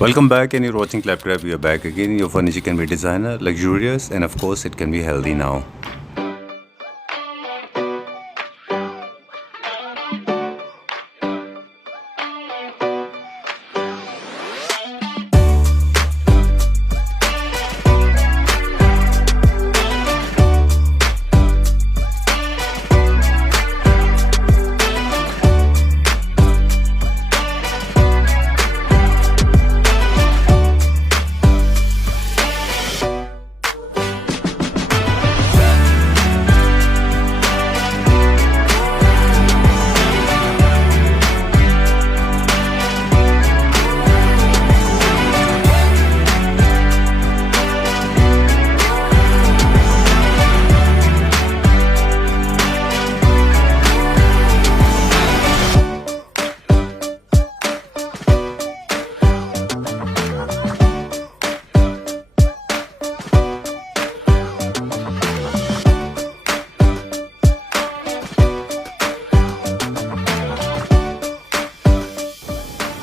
Welcome back, and you're watching Claptrap. We are back again. Your furniture can be designer, luxurious, and of course it can be healthy now.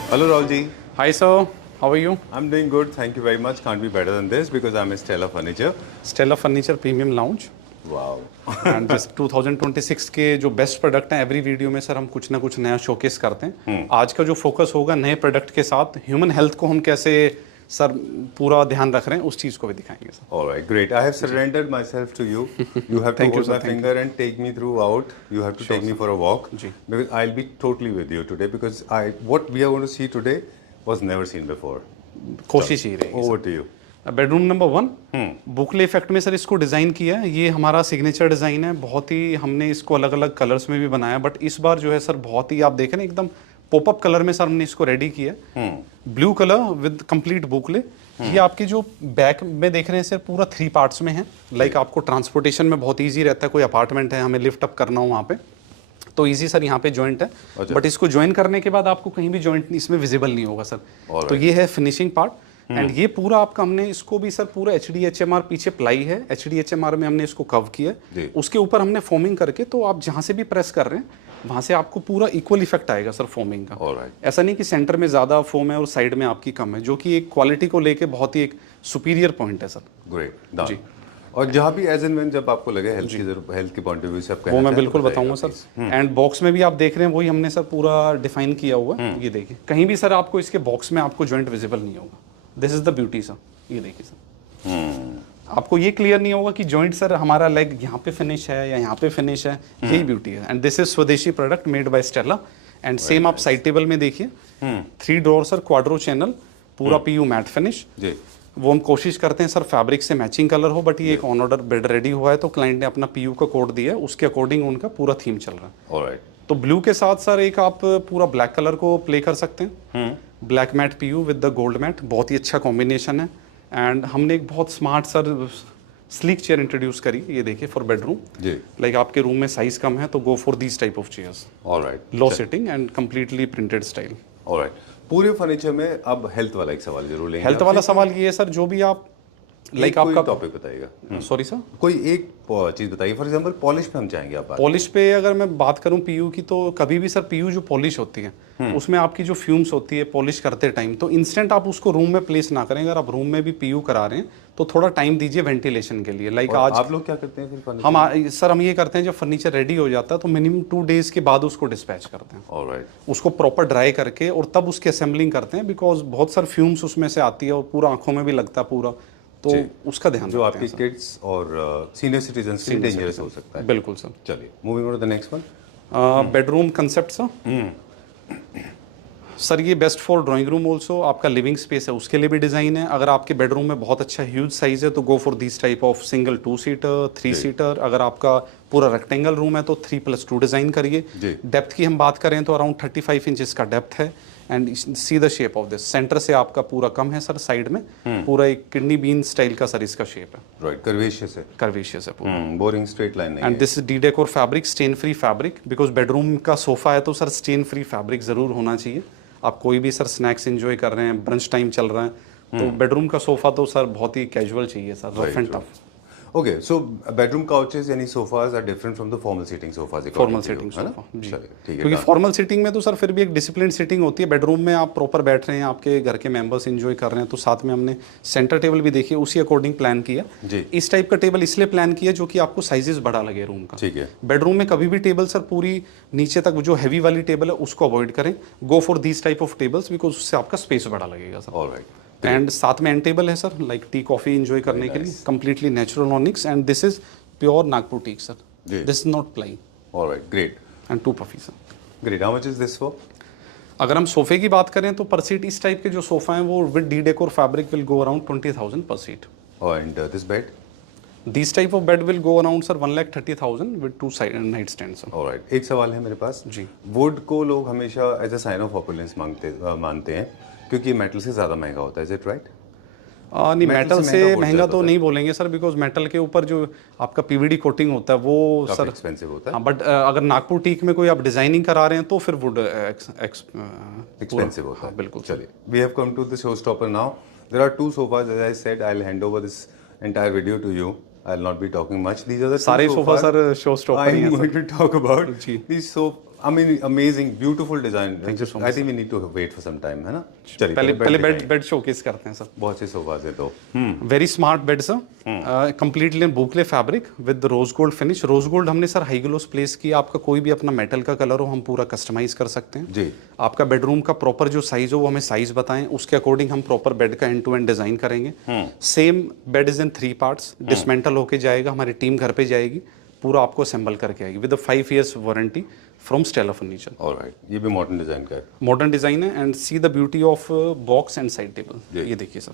Hello Rahul ji. Hi sir, how are you? I'm doing good. Thank you very much. Can't be better than this because I'm in Stella Furniture. Stella Furniture Premium Lounge. Wow. And just 2026 के जो best product हैं every video में sir हम कुछ ना कुछ नया showcase करते हैं। आज का जो फोकस होगा नए प्रोडक्ट के साथ ह्यूमन हेल्थ को हम कैसे सर पूरा ध्यान रख रहे हैं उस चीज को भी दिखाएंगे sir. Alright, great. I have surrendered myself to you. You have to Thank you, hold sir. my finger and take me throughout. You have to take me for a walk. जी. Because I'll be totally with you today because what we are going to see today was never seen before. कोशिश ही रहेगी। Over to you. Bedroom number 1 boucle effect में sir इसको design किया है। ये हमारा signature design है। बहुत ही हमने इसको अलग अलग कलर्स में भी बनाया बट इस बार जो है सर बहुत ही आप देखें ना एकदम पॉपअप कलर में सर हमने इसको रेडी किया है। Blue colour with complete boucle. ये आपके जो बैक में देख रहे हैं सर पूरा 3 पार्ट्स में है। लाइक आपको ट्रांसपोर्टेशन में बहुत ईजी रहता है। कोई अपार्टमेंट है हमें लिफ्ट अप करना हो वहाँ पे तो इजी सर यहाँ पे जॉइंट है। बट इसको ज्वाइन करने के बाद आपको कहीं भी जॉइंट इसमें विजिबल नहीं होगा सर। तो ये है फिनिशिंग पार्ट एंड ये पूरा आपका हमने इसको भी सर पूरा HDHMR पीछे प्लाई है। HDHMR में हमने इसको कव किया है। उसके ऊपर हमने फोमिंग करके तो आप जहाँ से भी प्रेस कर रहे हैं वहाँ से आपको पूरा इक्वल इफेक्ट आएगा सर फोमिंग का। ऐसा नहीं कि सेंटर में ज़्यादा फोम है और साइड में आपकी कम है, जो कि एक क्वालिटी को लेके बहुत ही एक सुपीरियर पॉइंट है सर। ग्रेट जी। और जहाँ भी एज एंड व्हेन जब आपको लगे हेल्थ के पॉइंट ऑफ व्यू से आप वो मैं बिल्कुल बताऊंगा सर। एंड बॉक्स में भी आप देख रहे हैं वही हमने सर पूरा डिफाइन किया हुआ है। ये देखिए कहीं भी सर आपको इसके बॉक्स में आपको जॉइंट विजिबल नहीं होगा। This is the beauty sir. ये देखिए सर आपको ये क्लियर नहीं होगा कि जॉइंट सर हमारा लेग यहाँ पे फिनिश है या यहाँ पे फिनिश है। यही ब्यूटी है एंड दिस इज स्वदेशी product made by Stella. And same आप साइड टेबल में देखिए 3 ड्रॉर सर क्वाड्रो चैनल पूरा PU मैट फिनिश। वो हम कोशिश करते हैं सर फैब्रिक से मैचिंग कलर हो बट ये एक ऑन ऑर्डर बेड रेडी हुआ है तो क्लाइंट ने अपना PU का कोड दिया है उसके अकॉर्डिंग उनका पूरा थीम चल रहा है। तो ब्लू के साथ सर एक आप पूरा ब्लैक कलर को प्ले कर सकते हैं। Black matte PU with the gold matte बहुत ही अच्छा कॉम्बिनेशन है। एंड हमने एक बहुत smart sir sleek chair introduce करी। ये देखिए फॉर बेडरूम लाइक आपके रूम में साइज कम है तो go for these type of chairs. Low sitting and completely printed style. पूरे फर्नीचर में अब हेल्थ वाला एक सवाल जरूर लेंगे। हेल्थ वाला सवाल ये है सर जो भी आप लाइक आपका टॉपिक बताइएगा। सॉरी सर कोई एक चीज बताइए। फॉर एग्जांपल पॉलिश पे हम चाहेंगे आप पॉलिश पे अगर मैं बात करूं PU की तो कभी भी सर PU जो पॉलिश होती है उसमें आपकी जो फ्यूम्स होती है पॉलिश करते टाइम तो इंस्टेंट आप उसको रूम में प्लेस ना करें। अगर आप रूम में भी PU करा रहे हैं तो थोड़ा टाइम दीजिए वेंटिलेशन के लिए। लाइक आज आप लोग क्या करते हैं फिर? हम ये करते हैं जब फर्नीचर रेडी हो जाता है तो मिनिमम 2 डेज के बाद उसको डिस्पैच करते हैं। उसको प्रॉपर ड्राई करके और तब उसकी असेंबलिंग करते हैं बिकॉज बहुत सारे फ्यूम्स उसमें से आती है और पूरा आंखों में भी लगता है पूरा तो उसका ध्यान जो आपके किड्स और सीनियर सिटीजन से डेंजरस हो सकता है। बिल्कुल सर। चलिए moving on to the next one. Bedroom concept sir ये best for drawing room also. आपका लिविंग स्पेस है उसके लिए भी डिज़ाइन है। अगर आपके बेडरूम में बहुत अच्छा ह्यूज साइज है तो go for this type of single 2 seater 3 seater. अगर आपका पूरा रेक्टेंगल रूम है तो 3+2 डिज़ाइन करिए। डेप्थ की हम बात करें तो अराउंड 35 इंचेस का डेप्थ है। And see the shape of this centre से आपका पूरा कम है सर। साइड में पूरा एक किडनी बीन स्टाइल का सर इसका शेप है। कर्वेशियस है पूरा। बोरिंग स्ट्रेट लाइन नहीं। And this is D-Decor fabric stain free fabric because bedroom का सोफा है तो सर स्टेन फ्री फैब्रिक जरूर होना चाहिए। आप कोई भी सर स्नैक्स एंजॉय कर रहे हैं ब्रंच टाइम चल रहा है तो बेडरूम का सोफा तो सर बहुत ही कैजुअल चाहिए sir rough and tough. Okay, so bedroom couches यानी sofas are different from the formal sitting sofas. Formal seating है ना? सोफा जी, चलिए, ठीक है। क्योंकि फॉर्मल सीटिंग में तो सर फिर भी एक डिसिप्लिन सीटिंग होती है। बेडरूम में आप प्रॉपर बैठ रहे हैं, आपके घर के मेंबर्स एंजॉय कर रहे हैं, तो साथ में हमने सेंटर टेबल भी देखिए उसी अकॉर्डिंग प्लान किया। जी। इस टाइप का टेबल इसलिए प्लान किया जो कि आपको साइजेस बड़ा लगे रूम का। ठीक है। बेडरूम में कभी भी टेबल सर पूरी नीचे तक जो हैवी वाली टेबल है उसको अवॉइड करें। गो for these type of tables because उससे आपका स्पेस बड़ा लगेगा सर। Alright. एंड साथ में एंड टेबल है sir, like tea coffee enjoy करने के लिए, completely natural onyx and this is pure Nagpur teak sir. जी। This is not ply Alright, great. And two puffy sir. Great. How much is this for? अगर हम सोफे की बात करें तो पर सीट इस टाइप के जो सोफा हैं वो with D decor fabric will go around 20,000 पर seat. Oh, and this bed? This type of bed will go around sir 1,30,000 with 2 night stand sir. Alright. एक सवाल है मेरे पास। जी। वुड को लोग हमेशा as a sign of opulence मानते हैं क्योंकि मेटल से ज़्यादा महंगा होता है। Is it right? नहीं, मेटल से बहुत महंगा ज़्यादा तो होता नहीं बोलेंगे सर, बिकॉज मेटल के ऊपर जो आपका पीवीडी कोटिंग होता है वो सर एक्सपेंसिव होता है। हाँ, बट अगर नागपुर टीक में कोई आप डिजाइनिंग करा रहे हैं तो फिर वुड एक्सपेंसिव होता है। बिल्कुल। चलिए, we have come to the show stopper now. There are two sofas, as I said I will hand over this entire video to you. I will not be talking much. These are the सारे sofa sir show stopper I ही am हैं going sir. to talk about जी। these so amazing, beautiful design. Thank you so I think we need to wait for some time, है ना? चलिए, पहले तो bed bed bed showcase करते हैं सर। बहुत से सोफाज है तो। Very smart bed sir, completely in boucle fabric with rose gold finish. Rose gold हमने सर हाई ग्लोस प्लेस किया। आपका कोई भी अपना मेटल का कलर हो हम पूरा कस्टमाइज कर सकते हैं जी। आपका बेडरूम का प्रॉपर जो साइज हो वो हमें साइज बताएं, उसके अकॉर्डिंग हम प्रॉपर बेड का एंड टू एंड डिजाइन करेंगे। Same bed is in 3 parts, dismantle होके जाएगा, हमारी टीम घर पे जाएगी, पूरा आपको असेंबल करके आएगी with 5 years warranty from Stella furniture. Alright, ये भी मॉडर्न डिजाइन का है। मॉडर्न डिजाइन है and see the beauty of box and side table. ये देखिए sir,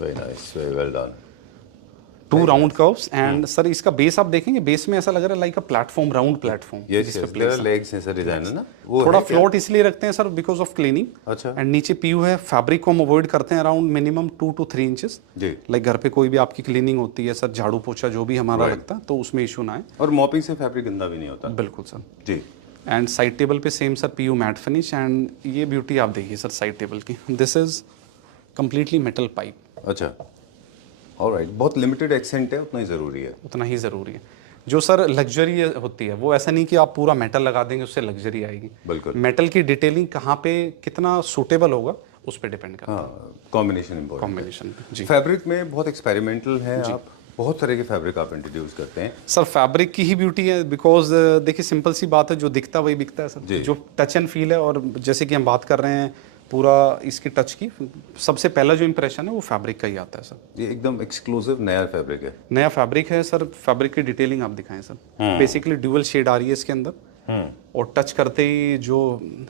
very nice, very well done. 2 round curves and sir इसका बेस आप देखेंगे, बेस में ऐसा लग रहा है like a platform, round platform. Yes, there are legs ऐसा डिजाइन है ना, वो थोड़ा है क्या? फ्लोट इसलिए रखते हैं सर बिकॉज ऑफ क्लीनिंग। अच्छा। एंड नीचे पीयू है, फैब्रिक को हम अवॉइड करते हैं अराउंड मिनिमम 2 to 3 इंचेस। जी। लाइक घर पे कोई भी आपकी क्लीनिंग होती है सर, झाड़ू पोछा जो भी हमारा लगता है तो उसमें इशू ना आए। और मॉपिंग से फैब्रिक गंदा भी नहीं होता। बिल्कुल सर। जी। एंड साइड टेबल पे same sir PU mat finish. And ये ब्यूटी आप देखिए सर साइड टेबल की, this is completely metal pipe. अच्छा, ऑलराइट, बहुत लिमिटेड एक्सेंट है, उतना ही ज़रूरी है। उतना ही ज़रूरी है। जो सर लग्जरी होती है वो ऐसा नहीं कि आप पूरा मेटल लगा देंगे उससे लग्जरी आएगी। बिल्कुल। मेटल की डिटेलिंग कहाँ पे कितना सूटेबल होगा उस पर डिपेंड करता है। हाँ, कॉम्बिनेशन इम्पोर्टेंट। कॉम्बिनेशन जी। फैब्रिक में बहुत एक्सपेरिमेंटल है आप, बहुत तरह के फैब्रिक आप इंट्रोड्यूस करते हैं। सर फैब्रिक की ही ब्यूटी है बिकॉज देखिए सिंपल सी बात है, जो दिखता वही बिकता है सर। जो टच एंड फील है, और जैसे कि हम बात कर रहे हैं पूरा इसकी टच की, सबसे पहला जो इंप्रेशन है वो फैब्रिक का ही आता है सर। ये एकदम एक्सक्लूसिव नया फैब्रिक है। नया फैब्रिक है सर। फैब्रिक की डिटेलिंग आप दिखाएं सर। बेसिकली ड्यूअल शेड आ रही है इसके अंदर, और टच करते ही जो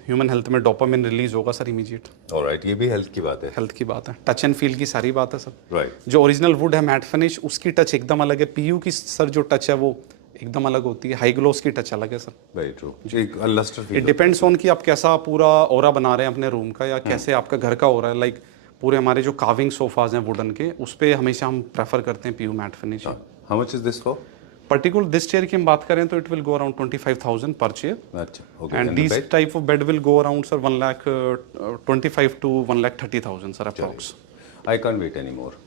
ह्यूमन हेल्थ में डोपामिन रिलीज होगा सर इमीडिएट। ऑलराइट, ये भी हेल्थ की बात है। हेल्थ की बात है, टच एंड फील की सारी बात है सर। राइट। जो ओरिजिनल वुड है मैट फिनिश, उसकी टच एकदम अलग है। पीयू की सर जो टच है वो एकदम अलग होती है। हाई ग्लोस की टच अलग है सर। वेरी ट्रू, एक lustre feel. It depends on कि आप कैसा पूरा ऑरा बना रहे हैं अपने रूम का, या कैसे आपका घर का हो रहा है। लाइक पूरे हमारे जो कार्विंग सोफाज हैं वुडन के, उस पे हमेशा हम प्रेफर करते हैं PU mat finish. How much is this for? Particular this chair की हम बात करें तो इट विल गो अराउंड 25,000 पर चेयर। अच्छा, okay. And this type of bed will go around sir 1,25,000 to 1,30,000 sir approx. I can't wait any more,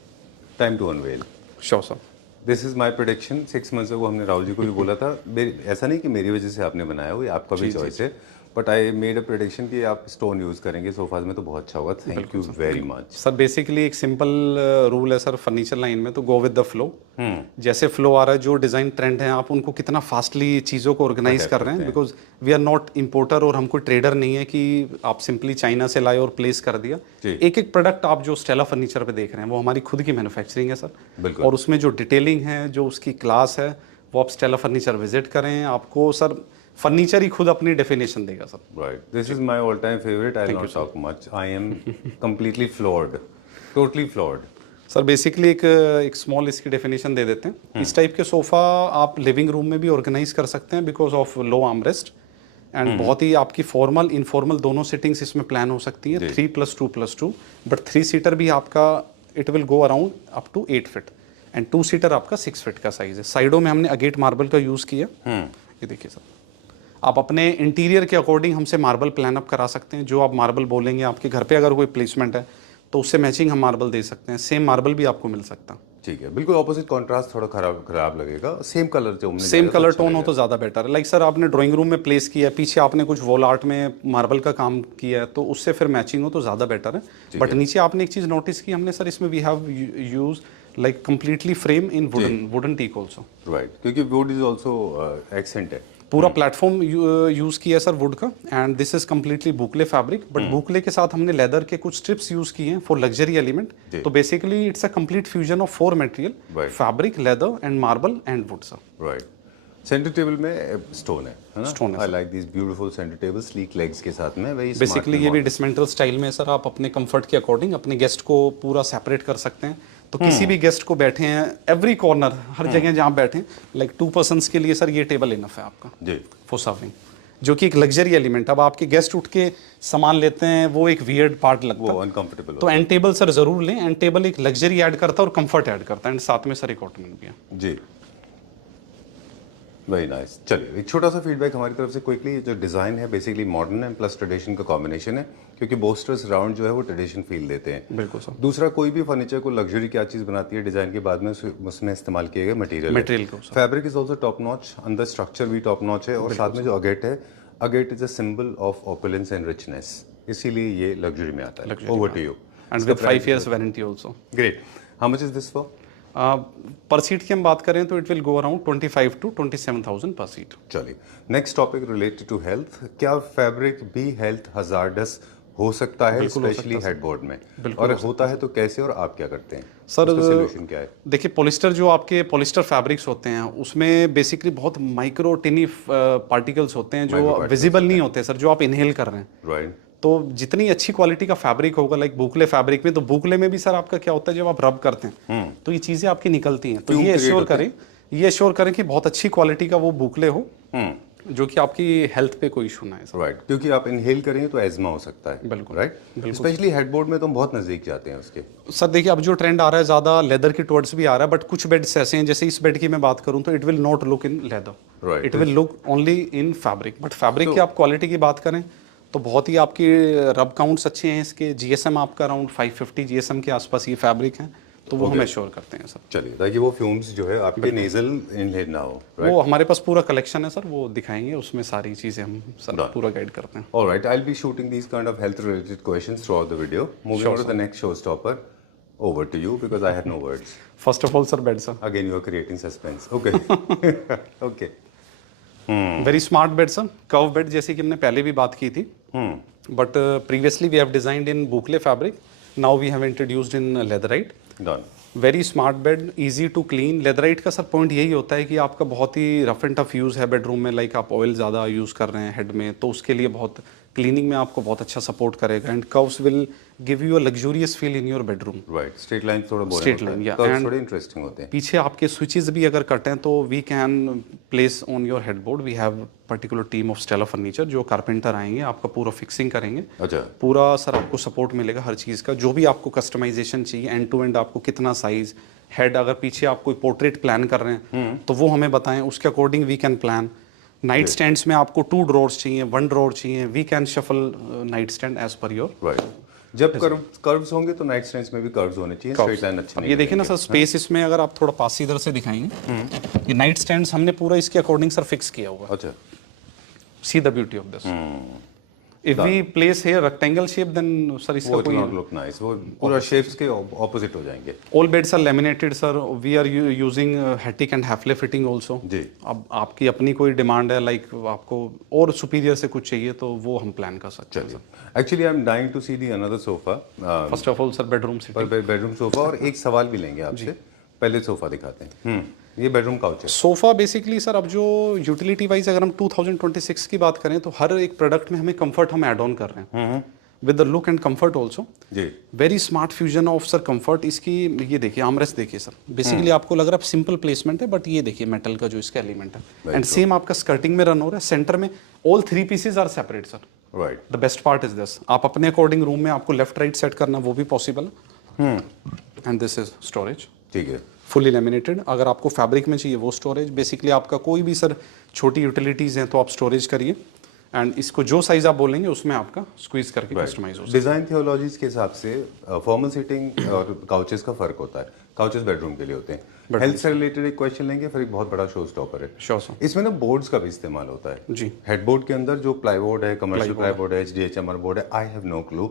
time to unveil. Sure sir. This is my production. 6 months ago हमने राहुल जी को भी बोला था, ऐसा नहीं कि मेरी वजह से आपने बनाया हो, ये आपका भी चॉइस है, but I made a prediction कि आप स्टोन यूज करेंगे सोफाज में तो बहुत अच्छा होगा। Thank you very much sir. Basically एक सिंपल रूल है सर फर्नीचर लाइन में, तो गो विद द फ्लो। जैसे फ्लो आ रहा है, जो डिजाइन ट्रेंड है, आप उनको कितना फास्टली चीज़ों को ऑर्गेनाइज कर रहे हैं, because we are not importer और हम कोई ट्रेडर नहीं है कि आप सिंपली चाइना से लाए और प्लेस कर दिया। एक एक प्रोडक्ट आप जो स्टेला फर्नीचर पे देख रहे हैं वो हमारी खुद की मैन्युफैक्चरिंग है सर। और उसमें जो डिटेलिंग है, जो उसकी क्लास है, वो आप स्टेला फर्नीचर विजिट करें, आपको सर फर्नीचर ही खुद अपनी डेफिनेशन देगा sir. Right, this is my all time favourite. I will not talk much, I am completely floored, totally floored. Sir basically एक स्मॉल इसकी डेफिनेशन दे देते हैं। इस टाइप के सोफा आप लिविंग रूम में भी ऑर्गेनाइज कर सकते हैं because of low armrest. And बहुत ही आपकी फॉर्मल इनफॉर्मल दोनों सिटिंग्स इसमें प्लान हो सकती है। 3+2+2, बट 3 सीटर भी आपका it will go around up to 8 feet, and 2 seater आपका 6 फीट का साइज है। साइडों में हमने अगेट मार्बल का यूज़ किया। ये देखिए सर, आप अपने इंटीरियर के अकॉर्डिंग हमसे मार्बल प्लान अप करा सकते हैं। जो आप मार्बल बोलेंगे, आपके घर पे अगर कोई प्लेसमेंट है तो उससे मैचिंग हम मार्बल दे सकते हैं। सेम मार्बल भी आपको मिल सकता है। ठीक है, बिल्कुल ऑपोजिट कॉन्ट्रास्ट, थोड़ा खराब लगेगा। सेम कलर जो हमने सेम कलर टोन हो तो ज़्यादा बेटर है। लाइक सर आपने ड्राइंग रूम में प्लेस किया है, पीछे आपने कुछ वॉल आर्ट में मार्बल का काम किया है, तो उससे फिर मैचिंग हो तो ज़्यादा बेटर है। बट नीचे आपने एक चीज़ नोटिस की हमने सर, इसमें we have use like completely frame in wooden teak also. Right, क्योंकि वुड इज ऑल्सो एक्सेंट है। पूरा प्लेटफॉर्म यूज किया है सर वुड का, and this is completely boucle fabric, but boucle के साथ हमने लेदर के कुछ स्ट्रिप्स यूज किए हैं फॉर लग्जरी एलिमेंट। तो basically it's a complete fusion of 4 material, fabric, leather and marble and would sir. Right, centre table में stone है ना? स्टोन है। I like this beautiful centre table sleek legs के साथ में। वही बेसिकली ये भी डिसमेंटल स्टाइल में सर, आप अपने कंफर्ट के अकॉर्डिंग अपने गेस्ट को पूरा सेपरेट कर सकते हैं। तो किसी भी गेस्ट को बैठे हैं एवरी कॉर्नर, हर जगह जहाँ बैठे लाइक 2 पर्सन्स के लिए सर ये टेबल इनफ है आपका जी फॉर सर्विंग, जो कि एक लग्जरी एलिमेंट। अब आपके गेस्ट उठ के सामान लेते हैं, वो एक वियर्ड पार्ट लगता है, वो अनकंफर्टेबल। तो एंड टेबल सर जरूर लें। एंड टेबल एक लग्जरी ऐड करता है और कंफर्ट ऐड करता है, एंड साथ में सर एक ऑटोमेट भी है जी। Very nice. चलिए एक छोटा सा फीडबैक हमारी तरफ से क्विकली। जो डिज़ाइन है बेसिकली मॉडर्न है प्लस ट्रेडिशन का कॉम्बिनेशन है, क्योंकि बोस्टर्स राउंड जो है वो ट्रेडिशन फील देते हैं। बिल्कुल सर। दूसरा, कोई भी फर्नीचर को लग्जरी क्या चीज़ बनाती है डिज़ाइन के बाद में उसमें इस्तेमाल किए गए मटेरियल को sir. Fabric is also top notch, अंदर स्ट्रक्चर भी टॉप नॉच है, और साथ में जो अगेट है, agate is a symbol of opulence and richness, इसीलिए ये लग्जरी में आता है। Over to you. And with 5 years warranty also. Great. How much is this for? Per seat की हम बात करें तो it will go around 25 to 27,000 per seat. चलिए next topic related to health. क्या फैब्रिक भी हेल्थ हजार्डस हो सकता है, स्पेशली हेडबोर्ड में? और होता है तो कैसे, और आप क्या करते हैं सर? सोल्यूशन क्या है? देखिए पॉलिस्टर, जो आपके पॉलिस्टर फैब्रिक्स होते हैं उसमें बेसिकली बहुत माइक्रो टिनी पार्टिकल्स होते हैं जो विजिबल नहीं होते सर, जो आप इनहेल कर रहे हैं। राइट। तो जितनी अच्छी क्वालिटी का फैब्रिक होगा, लाइक बुकले फैब्रिक में, तो बुकले में भी सर आपका क्या होता है, जब आप रब करते हैं तो ये चीजें आपकी निकलती हैं। तो ये एश्योर करें कि बहुत अच्छी क्वालिटी का वो बुकले हो, जो कि आपकी हेल्थ पे कोई इशू ना है। राइट, क्योंकि आप इनहेल करेंगे तो एजमा हो सकता है। बिल्कुल राइट, स्पेशली हेडबोर्ड में तो हम बहुत नजदीक जाते हैं उसके। सर देखिए अब जो ट्रेंड आ रहा है ज़्यादा लेदर की टुवर्ड्स भी आ रहा है, बट कुछ बेड्स ऐसे हैं, जैसे इस बेड की मैं बात करूं तो it will not look in leather, it will look only in fabric. But fabric की आप क्वालिटी की बात करें तो बहुत ही आपकी रब काउंट्स अच्छे हैं इसके। जीएसएम आपका अराउंड 550 जीएसएम के आसपास ये फैब्रिक है, तो वो हम एश्योर करते हैं सर। चलिए, ताकि वो फ्यूम्स जो है आपके नेजल इनहेल ना हो। वो हमारे पास पूरा कलेक्शन है सर, वो दिखाएंगे, उसमें सारी चीज़ें हम सर पूरा गाइड करते हैं। Alright, I will be shooting these kind of health related questions throughout the video. Moving on to the next show stopper, over to you, because I have no words. First of all sir bed sir, again you are creating suspense. Okay okay. Very smart bed sir, curve bed, जैसे कि हमने पहले भी बात की थी, but previously we have designed in boucle fabric, now we have introduced in leatherite. Done. Very smart bed, easy to clean. Leatherite का sir point यही होता है कि आपका बहुत ही रफ एंड टफ यूज़ है बेडरूम में, लाइक आप ऑयल ज़्यादा यूज़ कर रहे हैं हेड में, तो उसके लिए बहुत क्लीनिंग में आपको बहुत अच्छा सपोर्ट करेगा। And curves will give you a luxurious feel in your bedroom. Right, straight line थोड़ा बोरिंग स्ट्रेट लाइन, या एंड थोड़े इंटरेस्टिंग होते हैं। पीछे आपके स्विचेस भी अगर कट हैं तो we can place on your headboard. We have particular team of Stella furniture, जो कारपेंटर आएंगे, आपका पूरा फिक्सिंग करेंगे। अच्छा। पूरा सर आपको सपोर्ट मिलेगा हर चीज़ का, जो भी आपको कस्टमाइजेशन चाहिए, एंड टू एंड आपको कितना साइज हेड, अगर पीछे आप कोई पोर्ट्रेट प्लान कर रहे हैं तो वो हमें बताएं, उसके according we can plan. Night stands में आपको 2 ड्रॉर्स चाहिए, 1 ड्रॉर चाहिए, we can shuffle night stand as per your. Right, जब कर्व्स होंगे तो नाइट स्टैंड्स में भी कर्व्स होने चाहिए, स्ट्रेट लाइन अच्छी नहीं। ये देखिए ना सर स्पेस, इसमें अगर आप थोड़ा पास इधर से दिखाएंगे, ये नाइट स्टैंड्स हमने पूरा इसके अकॉर्डिंग सर फिक्स किया हुआ। अच्छा। See the beauty of this. If we place here rectangle shape, then sir इसका कोई नॉट लुक नाइस, वो पूरा शेप्स के ऑपोजिट हो जाएंगे। All beds are laminated sir, we are using Hettich and Hafele fitting also जी। अब आपकी अपनी कोई डिमांड है, लाइक आपको और सुपीरियर से कुछ चाहिए, तो वो हम प्लान कर सकते हैं। Actually I am dying to see the another sofa. First of all sir bedroom seating, bedroom sofa, और एक सवाल भी लेंगे आपसे। पहले सोफा दिखाते हैं। ये बेडरूम काउच है। सोफा बेसिकली सर, अब जो यूटिलिटी वाइज अगर हम 2026 की बात करें तो हर एक प्रोडक्ट में हमें कंफर्ट हम ऐड ऑन कर रहे हैं, with the look and comfort also जी। Very smart fusion of sir comfort. इसकी ये देखिए आर्मरेस्ट देखिए सर, बेसिकली आपको लग रहा है सिंपल प्लेसमेंट है, बट ये देखिए मेटल का जो इसका एलिमेंट है, एंड सेम आपका स्कर्टिंग में रन हो रहा है। सेंटर में all 3 pieces are separate sir. Right, the best part is this, आप अपने अकॉर्डिंग रूम में आपको लेफ्ट राइट सेट करना वो भी पॉसिबल है। एंड दिस इज स्टोरेज, ठीक है, फुली लेमिनेटेड। अगर आपको फैब्रिक में चाहिए वो स्टोरेज, बेसिकली आपका कोई भी सर छोटी यूटिलिटीज़ हैं तो आप स्टोरेज करिए। एंड इसको जो साइज आप बोलेंगे उसमें आपका स्क्वीज करके कस्टमाइज हो सकता डिजाइन थियोलॉजीज के हिसाब से फॉर्मल सीटिंग और काउचेस का फर्क होता है। काउचेस बेडरूम के लिए होते हैं। हेल्थ से रिलेटेड एक क्वेश्चन लेंगे, फिर एक बहुत बड़ा शो स्टॉपर है। Sure sir. इसमें ना बोर्ड्स का भी इस्तेमाल होता है जी। हेडबोर्ड के अंदर जो प्लाईवुड है, कमर्शियल प्लाईवुड है, HDHMR बोर्ड है, आई हैव नो क्लू।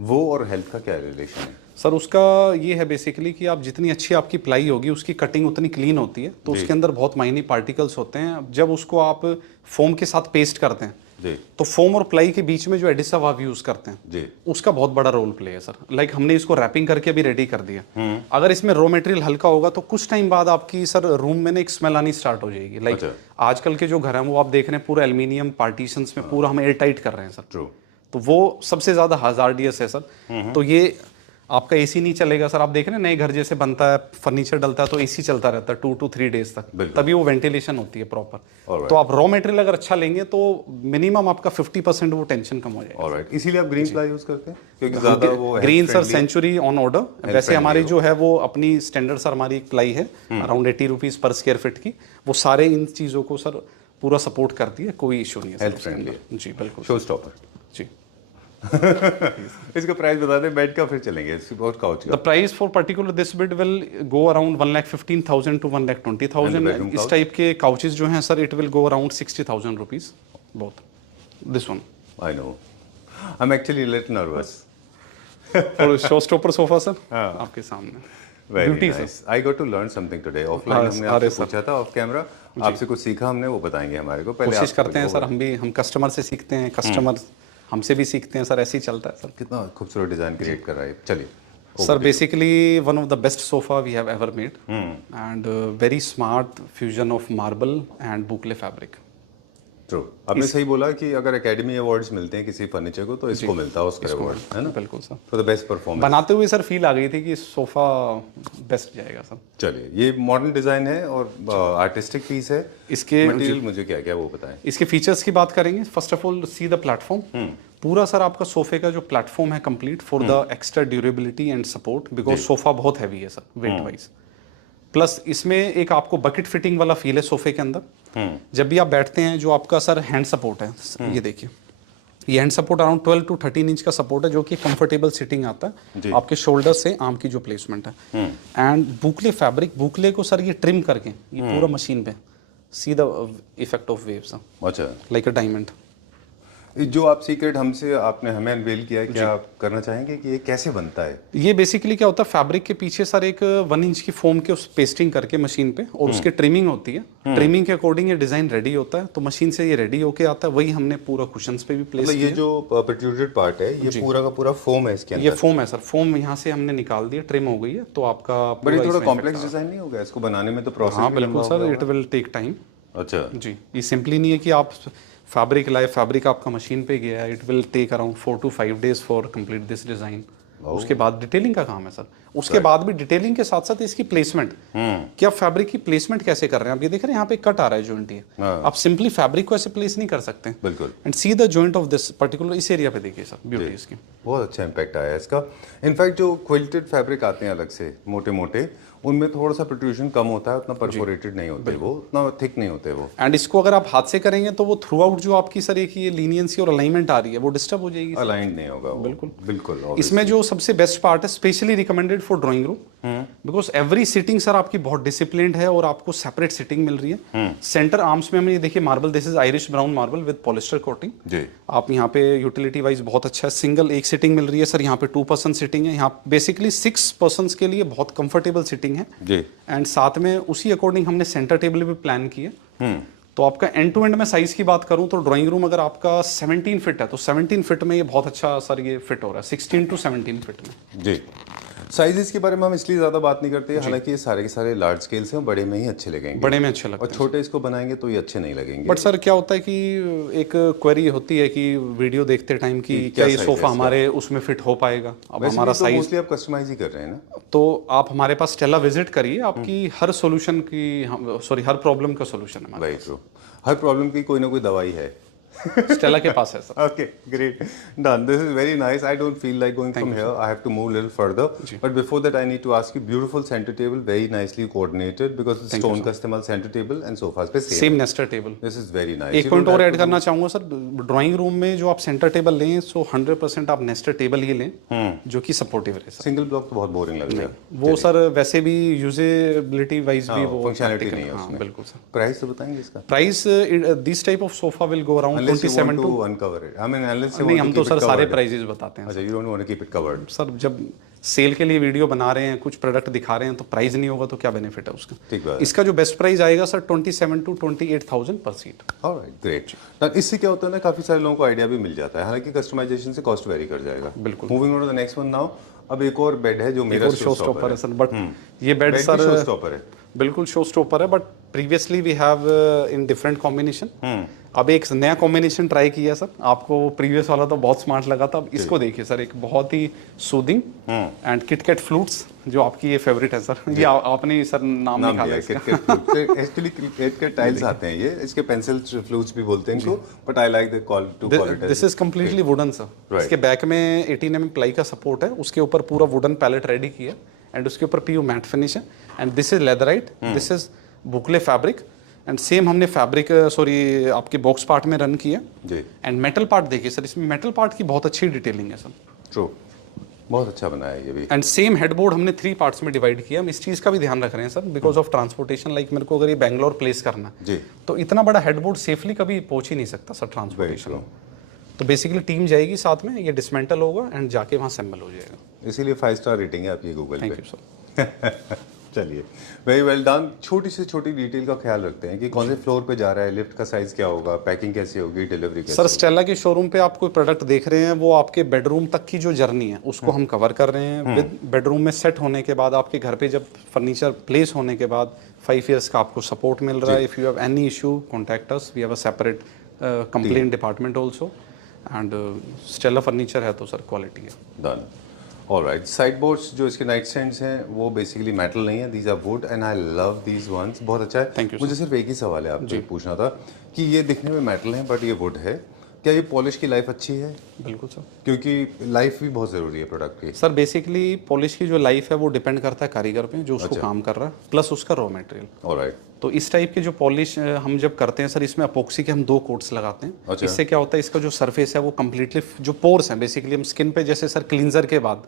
वो और हेल्थ का क्या रिलेशन है? सर उसका ये है बेसिकली कि आप जितनी अच्छी आपकी प्लाई होगी उसकी कटिंग उतनी क्लीन होती है, तो उसके अंदर बहुत माइनी पार्टिकल्स होते हैं। जब उसको आप फोम के साथ पेस्ट करते हैं जी तो फोम और प्लाई के बीच में जो एडिसिव आप यूज करते हैं जी उसका बहुत बड़ा रोल प्ले है सर। लाइक हमने इसको रैपिंग करके अभी रेडी कर दिया। अगर इसमें रॉ मटेरियल हल्का होगा तो कुछ टाइम बाद आपकी सर रूम में ना एक स्मेल आनी स्टार्ट हो जाएगी। लाइक आजकल के जो घर हैं वो आप देख रहे हैं पूरा एल्यूमिनियम पार्टीशंस में पूरा हम एयर टाइट कर रहे हैं सर। ट्रू। तो वो सबसे ज्यादा हजार्डियस है सर। तो ये आपका एसी नहीं चलेगा सर। आप देख रहे हैं नए घर जैसे बनता है, फर्नीचर डलता है तो एसी चलता रहता है 2 to 3 डेज तक, तभी वो वेंटिलेशन होती है प्रॉपर। तो आप रॉ मटेरियल अगर अच्छा लेंगे तो मिनिमम आपका 50% वो टेंशन कम हो जाएगा। ऑलराइट, इसीलिए आप ग्रीन प्लाई यूज करते हैं क्योंकि ज्यादा वो green sir century on order. वैसे हमारी जो है वो अपनी स्टैंडर्ड सर हमारी एक प्लाई है around 80 rupees per square feet की, वो सारे इन चीजों को सर पूरा सपोर्ट करती है, कोई इशू नहीं है। हेल्थ फ्रेंडली जी बिल्कुल शो स्टॉपर। जी। इसका प्राइस बता दें बेड का, फिर चलेंगे और काउच का। The price for particular this bed will go around 1,15,000 to 1,20,000. इस टाइप के काउचेस जो हैं sir it will go around 60,000 rupees both. This one. I know. I'm actually a little nervous. For showstopper sofa sir आपके सामने। Very Beauty, nice. I got to learn something today. Offline हमने आपसे पूछा था, of camera आपसे कुछ सीखा हमने, वो बताएंगे हमारे को। पहले कोशिश करते हैं सर हम कस्टमर से सीखते हैं, कस्टमर हमसे भी सीखते हैं सर, ऐसे ही चलता है सर। कितना खूबसूरत डिजाइन क्रिएट कर रहा है। चलिए sir basically one of the best sofa we have ever made and very smart fusion of marble and boucle fabric. True. आपने सही बोला कि अगर एकेडमी अवार्ड्स मिलते हैं किसी फर्नीचर को तो इसको मिलता है ऑस्कर अवार्ड, है ना? बिल्कुल sir. For the best performance. बनाते हुए सर फील आ गई थी कि सोफा बेस्ट जाएगा सर। चलिए, ये मॉडर्न डिजाइन है और आर्टिस्टिक पीस है। इसके मटेरियल मुझे क्या क्या वो बताएं। इसके फीचर्स की बात करेंगे। First of all see the platform. पूरा सर आपका सोफे का जो प्लेटफॉर्म है complete for the extra durability and support, because sofa बहुत हैवी है सर वेट वाइज। प्लस इसमें एक आपको बकेट फिटिंग वाला फील है सोफे के अंदर। जब भी आप बैठते हैं जो आपका सर हैंड सपोर्ट है, ये देखिए ये hand support around 12 to 13 inch का सपोर्ट है जो कि कंफर्टेबल सिटिंग आता है आपके शोल्डर से आर्म की जो प्लेसमेंट है। एंड बुकले फैब्रिक, बुकले को सर ये ट्रिम करके ये पूरा मशीन पे see the effect of waves, अच्छा, लाइक अ डायमंड। जो आप सीक्रेट आपने हमें अनवेल किया है, क्या आप करना चाहेंगे कि ये कैसे बनता है? ये बेसिकली क्या होता है, फैब्रिक के पीछे सर एक 1 इंच की फोम के उस पेस्टिंग करके मशीन पे और उसके ट्रिमिंग होती है। ट्रिमिंग के अकॉर्डिंग ये डिजाइन रेडी होता है, तो मशीन से ये रेडी होके आता है। वही हमने पूरा कुशन्स पे भी प्लेस किया। ये जो प्रोट्रूडेड पार्ट है ये पूरा का पूरा फोम है इसके अंदर? ये फोम है सर, फोम यहाँ से हमने निकाल दिया, ट्रिम हो गई है, तो आपका बट ये थोड़ा कॉम्प्लेक्स डिजाइन नहीं होगा इसको बनाने में? तो प्रोसेस हाँ बिल्कुल sir, it will take time. अच्छा जी, ये सिंपली नहीं है कि आप फैब्रिक लाए, फैब्रिक आपका मशीन पे गया है, it will take around 4 to 5 days for complete this design. उसके बाद डिटेलिंग का काम है सर। उसके बाद भी डिटेलिंग के साथ साथ इसकी प्लेसमेंट, कि आप फैब्रिक की प्लेसमेंट कैसे कर रहे हैं। आप ये देख रहे हैं यहाँ पे कट आ रहा है जॉइंट, ये आप सिंपली फैब्रिक को ऐसे प्लेस नहीं कर सकते। बिल्कुल। And see the joint of this particular, इस एरिया पे देखिए सर ब्यूटी इसकी। बहुत अच्छा इम्पैक्ट आया है इसका। इनफैक्ट जो क्विल्टेड फैब्रिक आते हैं अलग से मोटे मोटे, उनमें थोड़ा सा प्रोट्रूशन कम होता है, उतना परफोरेटेड नहीं होते वो, उतना थिक नहीं होते वो। एंड इसको अगर आप हाथ से करेंगे तो वो थ्रू आउट जो आपकी सर एक ये लीनियंसी और अलाइनमेंट आ रही है वो डिस्टर्ब हो जाएगी, अलाइंड नहीं होगा वो। बिल्कुल बिल्कुल। इसमें जो सबसे बेस्ट पार्ट है, specially recommended for drawing room, because every sitting sir आपकी बहुत डिसिप्लिन्ड है और आपको सेपरेट सिटिंग मिल रही है। सेंटर आर्म्स में हमें ये देखिए marble, this is Irish brown marble with polyester coating जी। आप यहाँ पे यूटिलिटी वाइज बहुत अच्छा है। सिंगल एक सिटिंग मिल रही है सर, यहाँ पे 2 पर्सन सिटिंग है, यहाँ बेसिकली 6 पर्सन के लिए बहुत कंफर्टेबल सिटिंग है जी। एंड साथ में उसी अकॉर्डिंग हमने सेंटर टेबल भी प्लान किया। तो आपका एंड टू एंड में साइज की बात करूं तो ड्राइंग रूम अगर आपका 17 फीट है तो 17 फीट में ये बहुत अच्छा सर ये फिट हो रहा है, 16 to 17 फीट में। जी। साइजेस के बारे में हम इसलिए ज़्यादा बात नहीं करते, हालांकि ये सारे के सारे लार्ज स्केल से बड़े में ही अच्छे लगेंगे, बड़े में अच्छे लगते और छोटे इसको बनाएंगे तो ये अच्छे नहीं लगेंगे। बट सर क्या होता है कि एक क्वेरी होती है कि वीडियो देखते टाइम कि क्या ये सोफा हमारे उसमें फिट हो पाएगा। अब हमारा साइज मोस्टली आप कस्टमाइज ही कर रहे हैं ना, तो आप हमारे पास स्टेला विजिट करिए, आपकी हर सोल्यूशन की, सॉरी हर प्रॉब्लम का सोल्यूशन है हमारे हर प्रॉब्लम की कोई ना कोई दवाई है। स्टेला के पास है sir. Okay, great. Done. This is very nice. I don't feel like going from here. I have to move a little further. But before that, I need to ask you, beautiful center table, very nicely coordinated because the stone का इस्तेमाल center table and sofas पे same. Same Nestor table. This is very nice. एक point और add करना चाहूंगा sir, drawing room में जो आप सेंटर टेबल लें सो 100% आप नेस्टर टेबल ही लें जो कि सपोर्टिव रहे सर। सिंगल ब्लॉक तो बहुत बोरिंग लग रहा है। वो सर वैसे भी यूजेबिलिटी वाइज भी वो फंक्शनैलिटी नहीं है हाँ, उसमें। बिल्कुल सर। प्राइस तो बताएंगे इसका? Price this type of sofa will go around 27 to uncover it. I mean, unless you नहीं, want हम to तो keep सर it सारे covered. प्राइजेस बताते हैं अच्छा, you don't want to keep it covered. Sir. जब सेल के लिए वीडियो बना रहे हैं, कुछ प्रोडक्ट दिखा रहे हैं तो प्राइस नहीं होगा तो क्या बेनिफिट है उसका। ठीक बात है। इसका जो बेस्ट प्राइस आएगा sir 27 to 28,000 per seat. Alright, great. Now, इससे क्या होता है ना, काफी सारे लोगों को आइडिया भी मिल जाता है, हालांकि कस्टमाइजेशन से कॉस्ट वेरी कर जाएगा। बिल्कुल। Moving on to the next one now. अब एक और बेड है जो मेरा शो स्टॉपर है सर, बट ये बेड शो सर स्टॉपर है। बिल्कुल शो स्टॉपर है, but previously we have in different combination. अब एक नया कॉम्बिनेशन ट्राई किया सर, आपको प्रीवियस वाला तो बहुत स्मार्ट लगा था, अब इसको देखिए सर, एक बहुत ही सूदिंग एंड किटकैट फ्लूट्स जो आपकी ये फेवरेट है सर। ये आपने सर नाम निकाला इसका। एक्चुअली किटकैट टाइल्स आते हैं ये, इसके पेंसिल फ्लूट्स भी बोलते हैं इनको, but I like the quality. This is completely wooden sir. इसके बैक में 18 mm प्लाई का सपोर्ट है, उसके ऊपर पूरा वुडन पैलेट रेडी किया एंड उसके ऊपर पीयू मैट फिनिश है and this is leatherite, this is boucle fabric and same हमने फैब्रिक सॉरी आपके बॉक्स पार्ट में रन किया जी। एंड मेटल पार्ट देखिए सर, इसमें मेटल पार्ट की बहुत अच्छी डिटेलिंग है सर। ट्रू, बहुत अच्छा बनाया है ये भी। एंड सेम हेडबोर्ड हमने 3 पार्ट्स में डिवाइड किया। हम इस चीज़ का भी ध्यान रख रहे हैं sir, because of transportation. Like मेरे को अगर ये बैंगलोर प्लेस करना है जी, तो इतना बड़ा हेडबोर्ड सेफली कभी पहुंच ही नहीं सकता सर ट्रांसपोर्टेशन। तो बेसिकली टीम जाएगी साथ में, ये डिसमेंटल होगा एंड जाके वहाँ असेंबल हो जाएगा। इसीलिए 5 स्टार रेटिंग है आपकी गूगल पे। Thank you sir. चलिए, वेरी वेल डन। छोटी से छोटी डिटेल का ख्याल रखते हैं कि कौन से फ्लोर पे जा रहा है, लिफ्ट का साइज क्या होगा, पैकिंग कैसी होगी, डिलीवरी कैसी सर स्टेला के शोरूम पे आप कोई प्रोडक्ट देख रहे हैं, वो आपके बेडरूम तक की जो जर्नी है उसको हम कवर कर रहे हैं। विद बेडरूम में सेट होने के बाद, आपके घर पे जब फर्नीचर प्लेस होने के बाद 5 years का आपको सपोर्ट मिल रहा है। If you have any issue contact us, we have a separate complaint department also and Stella furniture है तो सर क्वालिटी है। डन। ऑलराइट, साइड बोर्ड्स जो इसके नाइट स्टैंड्स हैं वो बेसिकली मेटल नहीं है, these are wood and I love these ones. बहुत अच्छा है। Thank you, मुझे सिर्फ एक ही सवाल है आपसे पूछना था कि ये दिखने में मेटल है बट ये वुड है, क्या ये पॉलिश की लाइफ अच्छी है? बिल्कुल सर, क्योंकि लाइफ भी बहुत ज़रूरी है प्रोडक्ट की। सर बेसिकली पॉलिश की जो लाइफ है वो डिपेंड करता है कारीगर पे जो उसको काम कर रहा है, प्लस उसका रॉ मटेरियल। ऑलराइट, तो इस टाइप के जो पॉलिश हम जब करते हैं सर, इसमें अपोक्सी के हम 2 कोट्स लगाते हैं। अच्छा। इससे क्या होता है, इसका जो सरफेस है वो कम्प्लीटली, जो पोर्स हैं बेसिकली हम स्किन पे जैसे सर क्लींजर के बाद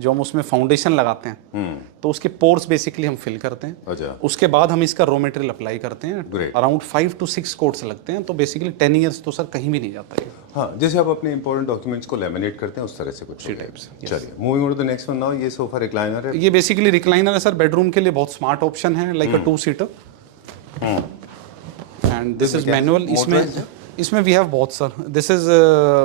जो हम उसमें फाउंडेशन लगाते हैं तो उसके पोर्स बेसिकली हम फिल करते हैं। अच्छा, उसके बाद हम इसका रॉ मटेरियल अप्लाई करते हैं। Great. अराउंड 5 to 6 कोट्स लगते हैं, तो बेसिकली 10 years तो सर कहीं भी नहीं जाता है। हाँ, जैसे आप अपने इंपॉर्टेंट डॉक्यूमेंट्स को लेमिनेट करते हैं उस तरह से कुछ टाइप से। चलिए, moving on to the next one now. ये सोफा रिक्लाइनर है। ये बेसिकली रिक्लाइनर है सर, बेडरूम के लिए बहुत स्मार्ट ऑप्शन है, like a 2-seater and this is manual. इसमें वी हैव बहुत sir, this is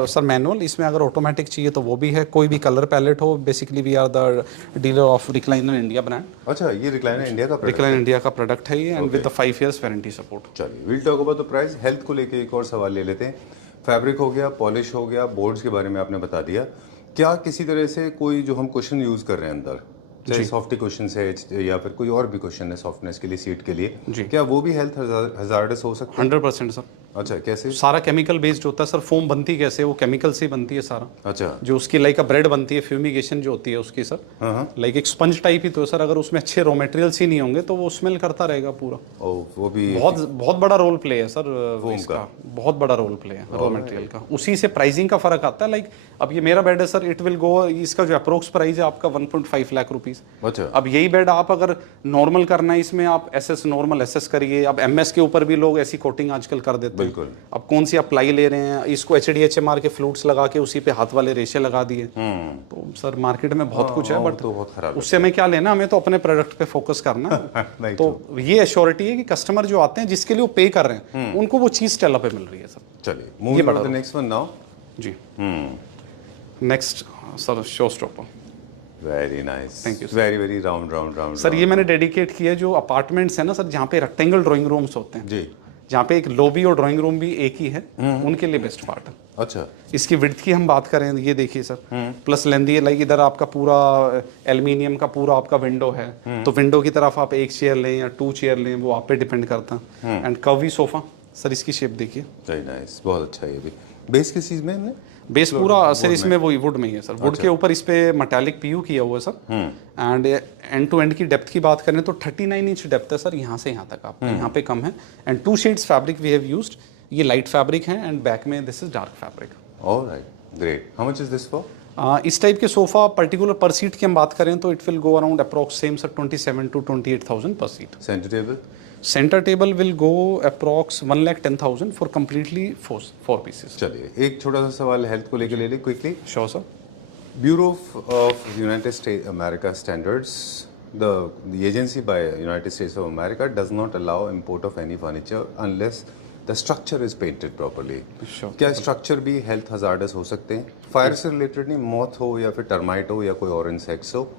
sir manual. इसमें अगर ऑटोमेटिक चाहिए तो वो भी है, कोई भी कलर पैलेट हो। Basically we are the dealer of recliner India brand. अच्छा, ये रिक्लाइनर इंडिया का प्रोडक्ट रिक्लाइनर इंडिया का प्रोडक्ट है ये and with the 5 years warranty support. चलिए, will talk about the price. Health को लेके एक और सवाल ले लेते हैं। फैब्रिक हो गया, पॉलिश हो गया, बोर्ड्स के बारे में आपने बता दिया। क्या किसी तरह से कोई जो हम कुशन यूज कर रहे हैं अंदर, चाहे सॉफ्टी कुशन है या फिर कोई और भी कुशन है सॉफ्टनेस के लिए, सीट के लिए, क्या वो भी हेल्थ हजार्डस हो सकता है? 100% सर। अच्छा, कैसे? सारा केमिकल बेस्ड होता है सर। फोम बनती कैसे, वो केमिकल से ही बनती है सारा। अच्छा, जो उसकी लाइक ब्रेड बनती है, फ्यूमिगेशन जो होती है उसकी सर, लाइक एक स्पंज टाइप ही तो है सर। अगर उसमें अच्छे रॉ मटेरियल्स ही नहीं होंगे तो वो स्मेल करता रहेगा पूरा। वो भी बहुत बड़ा रोल प्ले है सर इसका, बहुत बड़ा रोल प्ले है रॉ मटेरियल का। उसी से प्राइसिंग का फर्क आता है। लाइक अब ये मेरा बेड है सर, इट विल गो, इसका जो अप्रोक्स प्राइस है आपका 1.5 लाख रुपीज। अच्छा, अब यही बेड आप अगर नॉर्मल करना है, इसमें आप एसएस नॉर्मल एसएस करिए। अब एमएस के ऊपर भी लोग ऐसी कोटिंग आजकल कर देते हैं। बिल्कुल। अब कौन सी आप प्लाई ले रहे हैं, इसको HDHMR के फ्लूट्स लगा के उसी पे हाथ वाले रेशे लगा दिए। तो सर मार्केट में बहुत कुछ है, बट तो बहुत खराब उससे हमें क्या लेना, हमें तो अपने प्रोडक्ट पे फोकस करना है। तो ये एश्योरिटी है कि कस्टमर जो आते हैं, जिसके लिए वो पे कर रहे हैं, उनको वो चीज स्टेला पे मिल रही है सर। चलिए, moving on to the next one now. जी, next sir show stopper. Very nice, Thank you, sir. Very very round sir ये मैंने डेडिकेट किया है जो अपार्टमेंट्स है ना सर, जहाँ पे रेक्टेंगल ड्राइंग रूम्स होते हैं, जी, जहाँ पे एक लॉबी और ड्राइंग रूम भी एक ही है, उनके लिए बेस्ट पार्ट है। अच्छा, इसकी विड्थ की हम बात करें, ये देखिए सर, प्लस लेंदी है। लाइक इधर आपका पूरा एल्यूमिनियम का पूरा आपका विंडो है, तो विंडो की तरफ आप 1 चेयर लें या 2 चेयर लें, वो आप पे डिपेंड करता है। एंड कर्वी सोफा, सर इसकी शेप देखिए, वेरी नाइस, बहुत अच्छा है ये भी। बेस किस चीज़ में हमने? बेस पूरा सर इसमें वही वुड में ही है सर। वुड के ऊपर इस पे मेटालिक पीयू किया हुआ है sir. End end to end की डेप्थ की बात करें तो 39 इंच डेप्थ है सर, यहाँ से यहाँ तक आपका, यहाँ पे कम है। And 2 shades fabric we have used, ये लाइट फैब्रिक है एंड बैक में this is dark fabric. Alright, great. How much is this for? इस टाइप के सोफा पर्टिकुलर पर सीट की हम बात करें तो it will go around approx same sir 27 to 28,000 per seat. Centre table? Centre table will go approx 1,10,000 for completely 4 pieces. चलिए एक छोटा सा सवाल हेल्थ को लेकर ले लें quickly. Sure sir. Bureau of United States America standards, the agency by United States of America does not allow import of any furniture unless the structure is painted properly. Sure. क्या structure भी health hazardous हो सकते हैं? Fire से related नहीं, moth हो या फिर टर्माइट हो या कोई और इंसेक्ट्स हो,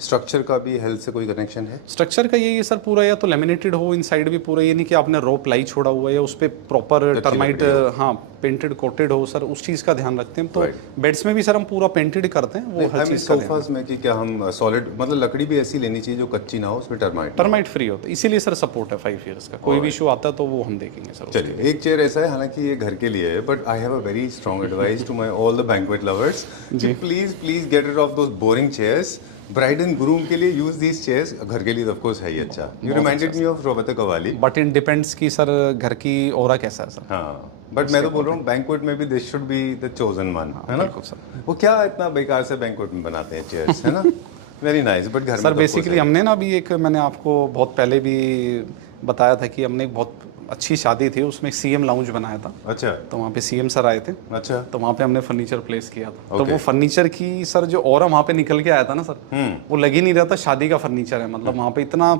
स्ट्रक्चर का भी हेल्थ से कोई कनेक्शन है? स्ट्रक्चर का यही है सर, पूरा या तो लेमिनेटेड हो इनसाइड भी पूरा, ये नहीं कि आपने रो प्लाई छोड़ा हुआ है या उस पर प्रॉपर टर्माइट हाँ पेंटेड कोटेड हो सर, उस चीज़ का ध्यान रखते हैं। तो बेड्स में भी सर हम पूरा पेंटेड करते हैं, वो हर चीज़ का सोफास में कि क्या हम सॉलिड मतलब लकड़ी भी ऐसी लेनी चाहिए जो कच्ची ना हो, उसमें टर्माइट फ्री होता है, इसीलिए सर सपोर्ट है 5 ईयर्स का। कोई भी इशू आता है तो वो हम देखेंगे सर। चलिए एक चेयर ऐसा है, हालांकि ये घर के लिए है, but I have a very strong advice to my all the banquet lovers, please get rid of those boring chairs. Bride and groom के लिए यूज दीज चेयर्स, घर के लिए ऑफ कोर्स है ही अच्छा। You reminded me of Roberto Cavalli. But it depends कि sir घर की ऑरा कैसा है सर। हाँ, बट मैं तो बोल रहा हूँ बैंक्वेट में भी this should be the chosen one, है ना? बिल्कुल सर। वो क्या इतना बेकार से बैंक्वेट में बनाते हैं चेयर्स, है ना? वेरी नाइस, बट घर में सर बेसिकली हमने ना अभी एक, मैंने आपको बहुत पहले भी बताया था कि हमने एक बहुत अच्छी शादी थी, उसमें सीएम लाउंज बनाया था। अच्छा। तो वहाँ पे सीएम सर आए थे। अच्छा। तो वहाँ पे हमने फर्नीचर प्लेस किया था। तो वो फर्नीचर की सर जो ऑरा वहाँ पे निकल के आया था ना सर, वो लग ही नहीं रहा था शादी का फर्नीचर है, मतलब वहाँ पे इतना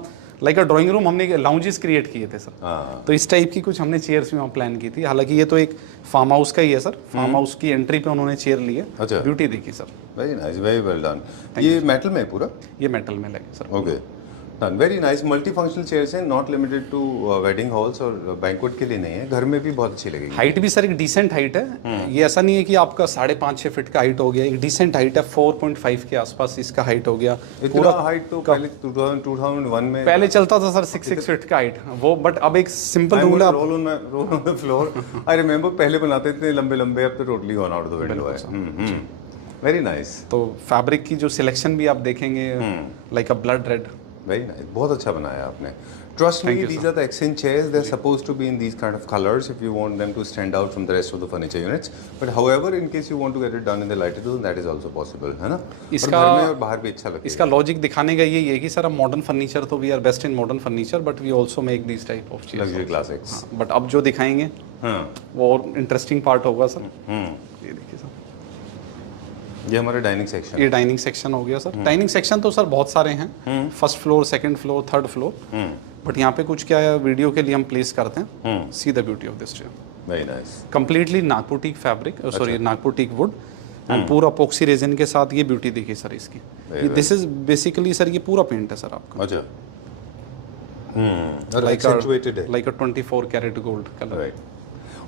लाइक अ ड्राइंग रूम हमने लाउंजेस क्रिएट किए थे सर। तो इस टाइप की कुछ हमने चेयर्स भी वहाँ प्लान की थी। हालांकि ये तो एक फार्म हाउस का ही है सर, फार्म हाउस की एंट्री पे उन्होंने चेयर ली है। अच्छा। ब्यूटी देखी sir. Very nice, very well done. ये मेटल में है पूरा? ये मेटल में लगे sir. Okay, very nice. Multi functional chairs हैं, not limited to wedding halls और बैंक्वेट के लिए नहीं है, घर में भी बहुत अच्छी लगेगी। हाइट भी सर एक डिसेंट हाइट है, ये ऐसा नहीं है कि आपका 5.5-6 फीट का हाइट हो गया, एक डिसेंट हाइट है, 4.5 के आसपास इसका हाइट हो गया। पूरा हाइट तो पहले 2001 में पहले चलता था सर 6 फीट का हाइट वो, बट अब एक सिंपल रूल है। Roll on the floor. I remember पहले बनाते थे लंबे लंबे, अब तो totally gone out the window है। Very nice. तो फैब्रिक की जो सिलेक्शन भी आप देखेंगे like a blood red. Very nice, बहुत अच्छा बनाया आपने। Trust me, these are the accent chairs. They're supposed to be in these kind of colors if you want them to stand out from the rest of the furniture units. But however, in case you want to get it done in the lighter tone, that is also possible, है ना? इसका घर में और बाहर भी अच्छा लगता है। इसका लॉजिक दिखाने का यही है कि सर अब मॉडर्न फर्नीचर तो we are best in modern furniture, but we also make this type of चीज लग्जरी क्लासिक्स। बट अब जो दिखाएंगे वो और इंटरेस्टिंग पार्ट होगा सर। ये देखिए सर, ये हमारा डाइनिंग सेक्शन, ये डाइनिंग सेक्शन हो गया सर। डाइनिंग सेक्शन तो सर बहुत सारे हैं, first floor, second floor, third floor, but यहाँ पे कुछ क्या है वीडियो के लिए हम प्लेस करते हैं। See the beauty of this chair, very nice. Completely Nagpur teak fabric, sorry Nagpur teak wood and पूरा पॉक्सी रेजिन के साथ। ये ब्यूटी देखिए सर इसकी, दिस इज बेसिकली सर ये पूरा पेंट है सर आपका। अच्छा, like a 24 carat gold colour. Right.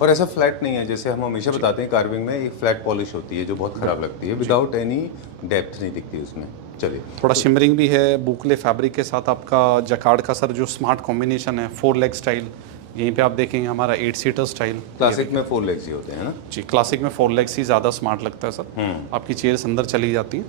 और ऐसा फ्लैट नहीं है जैसे हम हमेशा बताते हैं कार्विंग में एक फ्लैट पॉलिश होती है जो बहुत खराब लगती है, विदाउट एनी डेप्थ नहीं दिखती उसमें। चलिए, थोड़ा शिमरिंग भी है, बुकले फैब्रिक के साथ आपका जकार्ड का सर जो स्मार्ट कॉम्बिनेशन है, 4 लेग स्टाइल। यहीं पे आप देखेंगे हमारा 8 सीटर स्टाइल। क्लासिक में 4 लेग्स ही होते हैं ना जी, क्लासिक में 4 लेग्स ही ज़्यादा स्मार्ट लगता है सर। आपकी चेयर्स अंदर चली जाती है।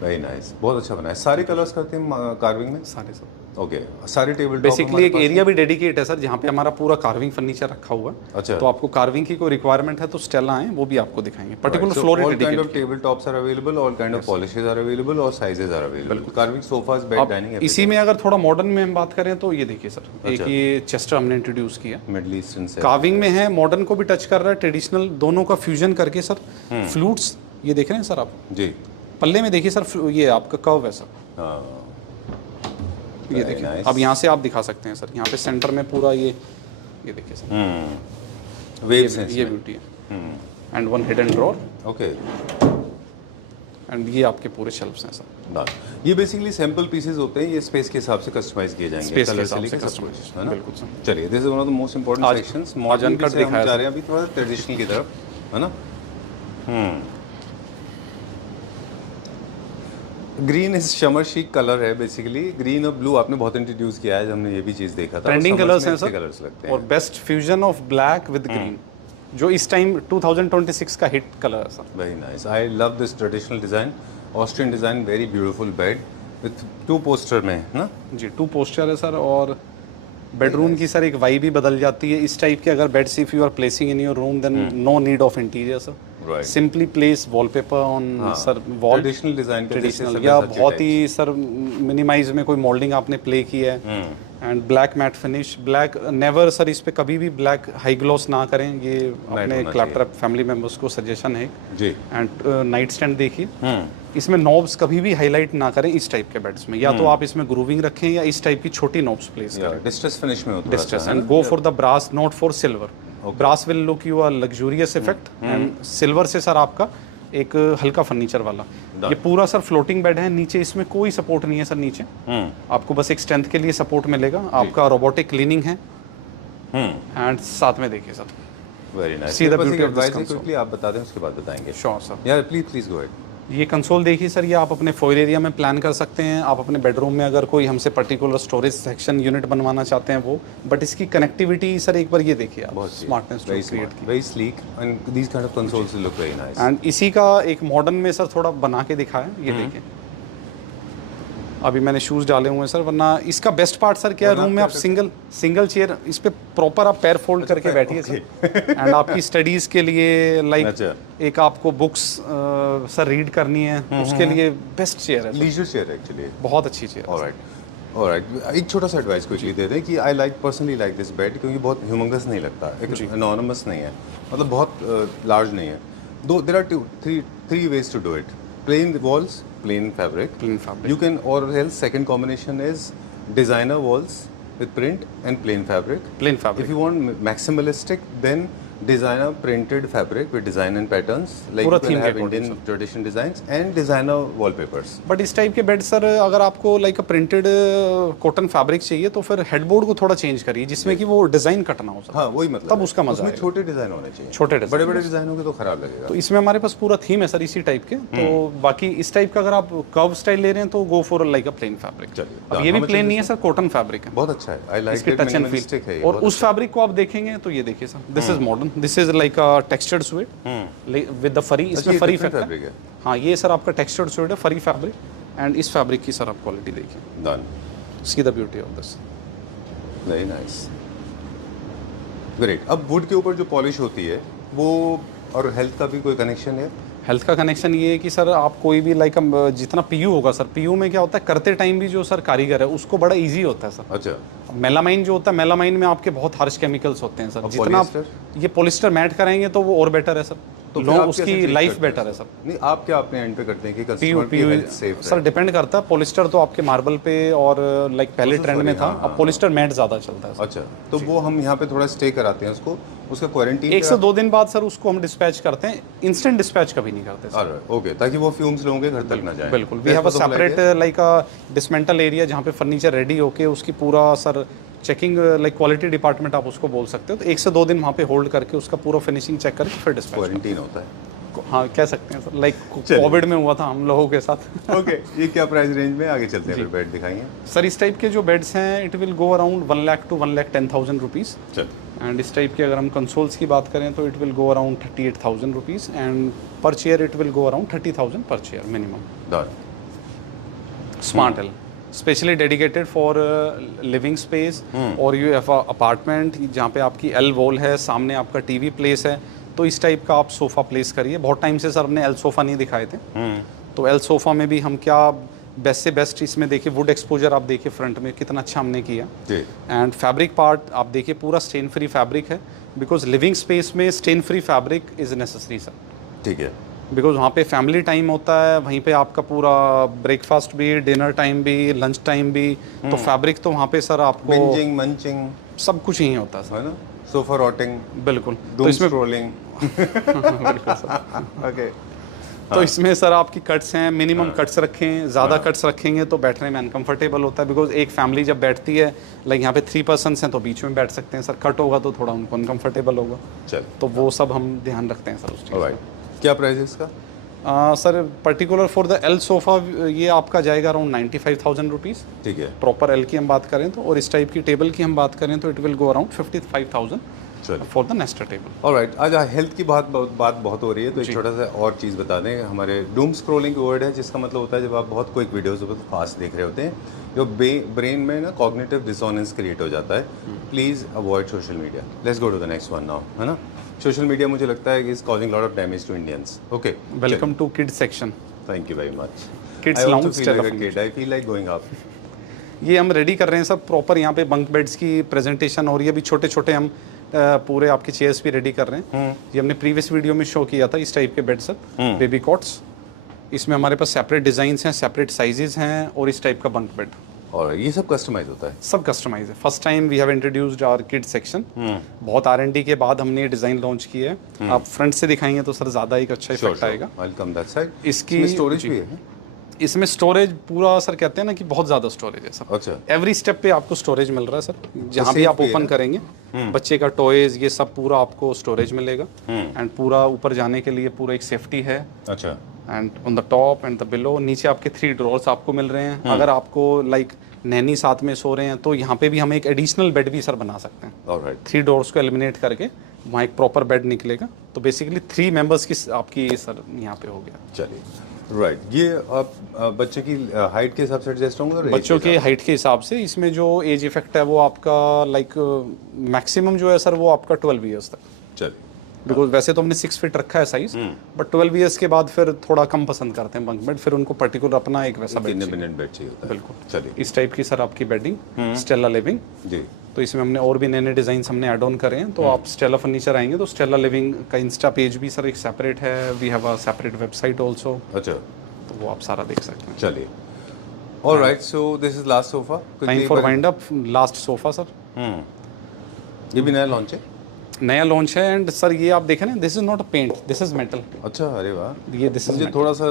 वेरी नाइस, बहुत अच्छा बना है। सारे कलर्स करते हैं कार्विंग में? सारे सर। ओके, सारे टेबल टॉप बेसिकली एक एरिया भी डेडिकेट है सर जहाँ पे हमारा पूरा कार्विंग फर्नीचर रखा हुआ है। अच्छा। तो आपको कार्विंग की कोई रिक्वायरमेंट है तो स्टेला है, वो भी आपको दिखाएंगे। Particular floor all kind of table tops are available, all kind of polishes are available और sizes are available. Carving sofas, bed, dining. इसी में अगर थोड़ा मॉडर्न में हम बात करें तो ये देखिए सर, एक ये चेस्टर हमने इंट्रोड्यूस किया, मिडिल ईस्टर्न से कार्विंग में है, मॉडर्न को भी टच कर रहा है, ट्रेडिशनल दोनों का फ्यूजन करके सर। फ्लूट्स ये देख रहे हैं सर आप जी, पल्ले में देखिए सर, ये आपका कर्व है सर। ये देखिए अब यहाँ से आप दिखा सकते हैं सर, यहाँ पे सेंटर में पूरा ये देखिए सर, वेव्स हैं ये ब्यूटी है। And 1 hidden drawer. Okay, and ये आपके पूरे शेल्फ्स हैं सर। ये बेसिकली सैंपल पीसेस होते हैं, ये स्पेस के हिसाब से कस्टमाइज किए जाएंगे, स्पेस के कलर हिसाब से से लेकर कस्टमाइज, है ना? बिल्कुल सर। चलिए, this is one of the most important sections. Modern cut दिखाया जा रहे हैं अभी थोड़ा ट्रेडिशनल की तरफ, है ना? ग्रीन इज शमर शीक कलर है बेसिकली। ग्रीन और ब्लू आपने बहुत इंट्रोड्यूस किया है, हमने ये भी चीज़ देखा था। ट्रेंडिंग कलर्स हैं सर, कलर्स लगते हैं और best fusion of black with green, जो इस टाइम 2026 का हिट कलर है sir. Very nice, I love this traditional design, Austrian design, very beautiful bed with 2 poster में ना जी। 2 पोस्टर है सर, और बेडरूम की सर एक वाइब भी बदल जाती है इस टाइप के। अगर beds if you are placing in your room then no need of interior sir, Right. Simply place wallpaper on sir wall, traditional design का ट्रेडिशनल या बहुत ही सर मिनिमाइज में कोई मोल्डिंग आपने प्ले की है। And black matte finish, black never sir, इस पे कभी भी ब्लैक हाई ग्लॉस ना करें, ये अपने क्लैपट्रैप फैमिली मेंबर्स को सजेशन है जी। एंड नाइट स्टैंड देखिए, इसमें नॉब्स कभी भी हाईलाइट ना करें इस टाइप के बेड्स में, या तो आप इसमें ग्रूविंग रखें या इस टाइप की छोटी नॉब्स प्लेस करें। डिस्ट्रेस फिनिश में होता है distress, and go for the brass not for silver. Brass will look you a luxurious effect, and silver से सर आपका एक हल्का फर्नीचर वाला। ये पूरा सर फ्लोटिंग बेड है, नीचे इसमें कोई सपोर्ट नहीं है सर, नीचे आपको बस एक स्ट्रेंथ के लिए सपोर्ट मिलेगा। आपका रोबोटिक क्लीनिंग है, एंड साथ में देखिए sir, very nice. See the beauty of this quickly आप बता दें, उसके बाद बताएंगे। Sure sir. यार प्लीज गो अहेड। ये कंसोल देखिए सर, ये आप अपने फोयर एरिया में प्लान कर सकते हैं। आप अपने बेडरूम में अगर कोई हमसे पर्टिकुलर स्टोरेज सेक्शन यूनिट बनवाना चाहते हैं वो, बट इसकी कनेक्टिविटी सर एक बार ये देखिए आप, स्मार्टनेस क्रिएट की, very sleek and these kind of consoles look very nice. And इसी का एक मॉडर्न में सर थोड़ा बना के दिखाया, ये देखिए। अभी मैंने शूज़ डाले हुए हैं सर, वरना इसका बेस्ट पार्ट सर क्या है, रूम में आप सिंगल चेयर, इस पे प्रॉपर आप पैर फोल्ड करके बैठिए सर, एंड आपकी स्टडीज़ के लिए लाइक एक आपको बुक्स सर रीड करनी है, उसके लिए बेस्ट चेयर है, लीजर चेयर एक्चुअली, बहुत अच्छी चेयर है। ऑलराइट, एक छोटा सा एडवाइस क्विकली दे दें कि I like personally like this bed, क्योंकि बहुत ह्यूमंगस नहीं लगता, एक एनॉर्मस नहीं है, मतलब बहुत लार्ज नहीं है। There are 3 ways to do it. Plain walls, plain fabric. You can, or else second combination is designer walls with print and plain fabric. If you want maximalistic, then designer printed fabric with design and patterns, like पूरा you can theme have के according, Indian tradition designs and designer wallpapers. But इस type के bed sir अगर आपको like printed cotton fabric चाहिए तो फिर headboard को थोड़ा चेंज करिए, जिसमें कि वो डिजाइन कट ना हो सर। हाँ वही मतलब, तब उसका मजा उसमें आएगा। छोटे डिजाइन होने चाहिए, छोटे डिजाइन, बड़े बड़े डिजाइन होंगे तो खराब लगेगा। तो इसमें हमारे पास पूरा थीम है सर इसी टाइप के। तो बाकी इस टाइप का अगर आप कर्व स्टाइल ले रहे हैं तो go for like a plane fabric. चलिए, अब ये भी प्लेन नहीं है सर, कॉटन फैब्रिक है, बहुत अच्छा है, आई लाइक इसके इट, टच एंड मिनिमलिस्टिक है फील। ये, और उस फैब्रिक को आप देखेंगे तो ये देखिए sir, this is modern, this is like a textured sweat with the फरी, इसमें फरी फैब्रिक है। हाँ ये सर आपका टेक्सचर्ड स्वेट है, फरी फैब्रिक, एंड इस फैब्रिक की सर आप क्वालिटी देखिए, done, C the beauty of this, very nice, great. अब वुड के ऊपर जो पॉलिश होती है वो और हेल्थ का भी कोई कनेक्शन है? हेल्थ का कनेक्शन ये है कि सर आप कोई भी लाइक जितना पीयू होगा सर, पीयू में क्या होता है, करते टाइम भी जो सर कारीगर है उसको बड़ा इजी होता है सर। अच्छा, मेलामाइन जो होता है, मेलामाइन में आपके बहुत हार्श केमिकल्स होते हैं सर, जितना आप ये पॉलिस्टर मैट कराएंगे तो वो और बेटर है सर, तो उसकी लाइफ बेटर है सर। नहीं, आप क्या अपने एंड पे करते हैं कि कस्टमर की हेल्थ सेफ सर डिपेंड करता है, पॉलिस्टर तो आपके मार्बल पे और लाइक पहले ट्रेंड में था, अब पॉलिस्टर मैट ज़्यादा चलता है। अच्छा, तो वो हम यहाँ पे थोड़ा स्टे कराते हैं उसको, उसका क्वारंटीन 1 से 2 दिन बाद सर उसको हम डिस्पैच करते हैं, इंस्टेंट डिस्पैच कभी नहीं करते सर। ओके, ताकि वो फ्यूम्स लोगों के घर तक ना जाए। बिल्कुल, we have a separate like a dismantle area जहाँ पे फर्नीचर रेडी होके उसकी पूरा sir checking like quality department आप उसको बोल सकते हो, तो 1 से 2 दिन वहाँ पे होल्ड करके उसका पूरा फिनिशिंग चेक करके फिर डिस्पैच। क्वारंटीन होता है, हाँ कह सकते हैं सर, लाइक कोविड में हुआ था हम लोगों के साथ। ओके, ये क्या प्राइस रेंज में, आगे चलते हैं फिर बेड दिखाएंगे सर। इस टाइप के जो बेड्स हैं it will go around 1 lakh to 1,10,000 rupees. चल, एंड इस टाइप के अगर हम कंसोल्स की बात करें तो it will go around 38,000 rupees, and per chair it will go around 30,000 per chair minimum. Smart L specially dedicated for living space, और यू हैव अपार्टमेंट जहाँ पे आपकी एल वॉल है, सामने आपका टीवी प्लेस है, तो इस टाइप का आप सोफ़ा प्लेस करिए। बहुत टाइम से सर हमने एल सोफ़ा नहीं दिखाए थे, तो एल सोफ़ा में भी हम क्या बेस्ट से बेस्ट इसमें देखिए, वुड एक्सपोजर आप देखिए फ्रंट में कितना अच्छा हमने किया, एंड फैब्रिक पार्ट आप देखिए पूरा स्टेन फ्री फैब्रिक है, बिकॉज लिविंग स्पेस में stain free fabric is necessary sir. ठीक है, बिकॉज वहाँ पे फैमिली टाइम होता है, वहीं पे आपका पूरा ब्रेकफास्ट भी, डिनर टाइम भी, लंच टाइम भी, तो फैब्रिक तो वहाँ पे सर आपको बिंजिंग, मंचिंग सब कुछ ही होता है सर, है ना, सोफा रॉटिंग, बिल्कुल, तो इसमें रोलिंग बिल्कुल सर। ओके, तो इसमें सर आपकी कट्स हैं, मिनिमम कट्स रखें, ज़्यादा कट्स रखेंगे तो बैठने में अनकंफर्टेबल होता है, बिकॉज एक फैमिली जब बैठती है लाइक यहाँ पे 3 पर्सन्स हैं तो बीच में बैठ सकते हैं सर, कट होगा तो थोड़ा उनको अनकंफर्टेबल होगा, चल, तो वो सब हम ध्यान रखते हैं सर उस चीज़। क्या प्राइस है इसका? Sir particular for the L sofa ये आपका जाएगा अराउंड 95,000 रुपीज़। ठीक है, प्रॉपर एल की हम बात करें तो, और इस टाइप की टेबल की हम बात करें तो इट विल गो अराउंड 55,000 चलिए। For the Nestor table. Alright, आज हेल्थ की बात बहुत हो रही है, तो एक छोटा सा और चीज़ बता दें। हमारे डूम स्क्रॉलिंग वर्ड है, जिसका मतलब होता है जब आप बहुत क्विक वीडियोस बहुत फास्ट देख रहे होते हैं, जो ब्रेन में ना कॉग्निटिव डिसोनेंस क्रिएट हो जाता है। Please avoid social media. Let's go to the next one now, है ना। सोशल मीडिया मुझे लगता है कि is causing lot of damage to Indians. Okay, welcome to kids section. Thank you very much. Kids lounge I feel like going up. ये हम ready कर रहे हैं सब प्रॉपर, यहाँ पे बंक बेड्स की प्रेजेंटेशन और ये भी छोटे छोटे हम पूरे आपके चेयर्स भी रेडी कर रहे हैं। ये हमने प्रीवियस वीडियो में शो किया था, इस टाइप के बेड सब बेबी कॉट्स। इसमें हमारे पास सेपरेट डिजाइन्स हैं, सेपरेट साइजेस हैं, और इस टाइप का बंक बेड। और ये सब कस्टमाइज होता है? सब कस्टमाइज है। First time we have introduced our kid section. बहुत R&D के बाद हमने ये डिजाइन लॉन्च किया है। आप फ्रंट से दिखाएंगे तो सर ज्यादा एक अच्छा इफेक्ट आएगा। I'll come that side. इसकी स्टोरेज भी है? इसमें स्टोरेज पूरा सर कहते हैं ना कि बहुत ज़्यादा स्टोरेज है सर। अच्छा, एवरी स्टेप पे आपको स्टोरेज मिल रहा है सर। जहाँ भी आप ओपन करेंगे बच्चे का टॉयज ये सब पूरा आपको स्टोरेज मिलेगा। एंड पूरा ऊपर जाने के लिए पूरा एक सेफ्टी है। अच्छा, and on the top and the below नीचे आपके 3 ड्रॉर्स आपको मिल रहे हैं। अगर आपको लाइक नैनी साथ में सो रहे हैं तो यहाँ पे भी हम एक एडिशनल बेड भी सर बना सकते हैं। ऑलराइट, 3 डोर्स को एलिमिनेट करके वहाँ एक प्रॉपर बेड निकलेगा। तो बेसिकली 3 मेंबर्स की आपकी सर यहाँ पे हो गया। चलिए, राइट। ये आप बच्चे की हाइट के हिसाब से एडजस्ट होंगे? बच्चों के हाइट के हिसाब से इसमें जो एज इफेक्ट है वो आपका लाइक मैक्सिमम जो है सर वो आपका 12 ईयर्स तक। चलिए, बिकॉज वैसे तो हमने 6 फीट रखा है साइज, बट 12 ईयर्स के बाद फिर थोड़ा कम पसंद करते हैं बंक बेड, फिर उनको पर्टिकुलर अपना एक वैसा बेड चाहिए होता है। बिल्कुल। चलिए, इस टाइप की सर आपकी बेडिंग स्टेला लिविंग जी। तो इसमें हमने और भी नए नए डिजाइन हमने ऐड ऑन करे हैं। तो आप स्टेला फर्नीचर आएंगे तो स्टेला लिविंग का इंस्टा पेज भी सर एक सेपरेट है। We have a separate website also. अच्छा, तो वो आप सारा देख सकते हैं। चलिए, alright. So this is last sofa. Time for wind up, last sofa sir. ये भी नया लॉन्च है? नया लॉन्च है। एंड सर ये आप देखें ना, this is not a paint, this is metal. अच्छा, अरे वाह। ये दिस मुझे थोड़ा सा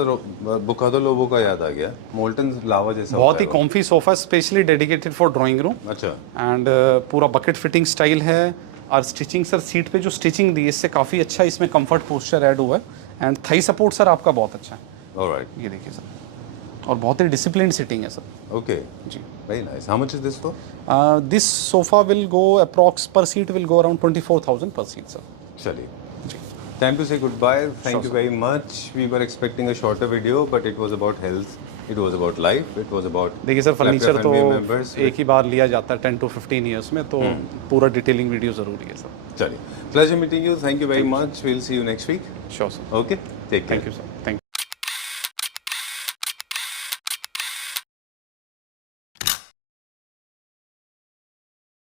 बुकादो लोबो का याद आ गया, मोल्टन लावा जैसा। बहुत ही comfy sofa, specially dedicated for drawing room. अच्छा, एंड पूरा बकेट फिटिंग स्टाइल है। और स्टिचिंग सर, सीट पे जो स्टिचिंग दी इससे काफ़ी अच्छा इसमें कंफर्ट पोस्चर ऐड हुआ है। एंड थाई सपोर्ट सर आपका बहुत अच्छा है। ऑलराइट, ये देखिए सर, और बहुत ही डिसिप्लिन सिटिंग है सर। ओके जी, very nice. How much is this for? This sofa will go approx per seat will go around 24,000 per seat sir. चलिए, जी, time to say goodbye. Thank you very much. We were expecting a shorter video, but it was about health. It was about life. It was about देखिए sir furniture तो family members. एक ही बार लिया जाता है 10 to 15 years में, तो पूरा detailing video ज़रूरी है सर। चलिए, pleasure meeting you. Thank you very much. We'll see you next week. Sure sir. Okay, take care. Thank you sir.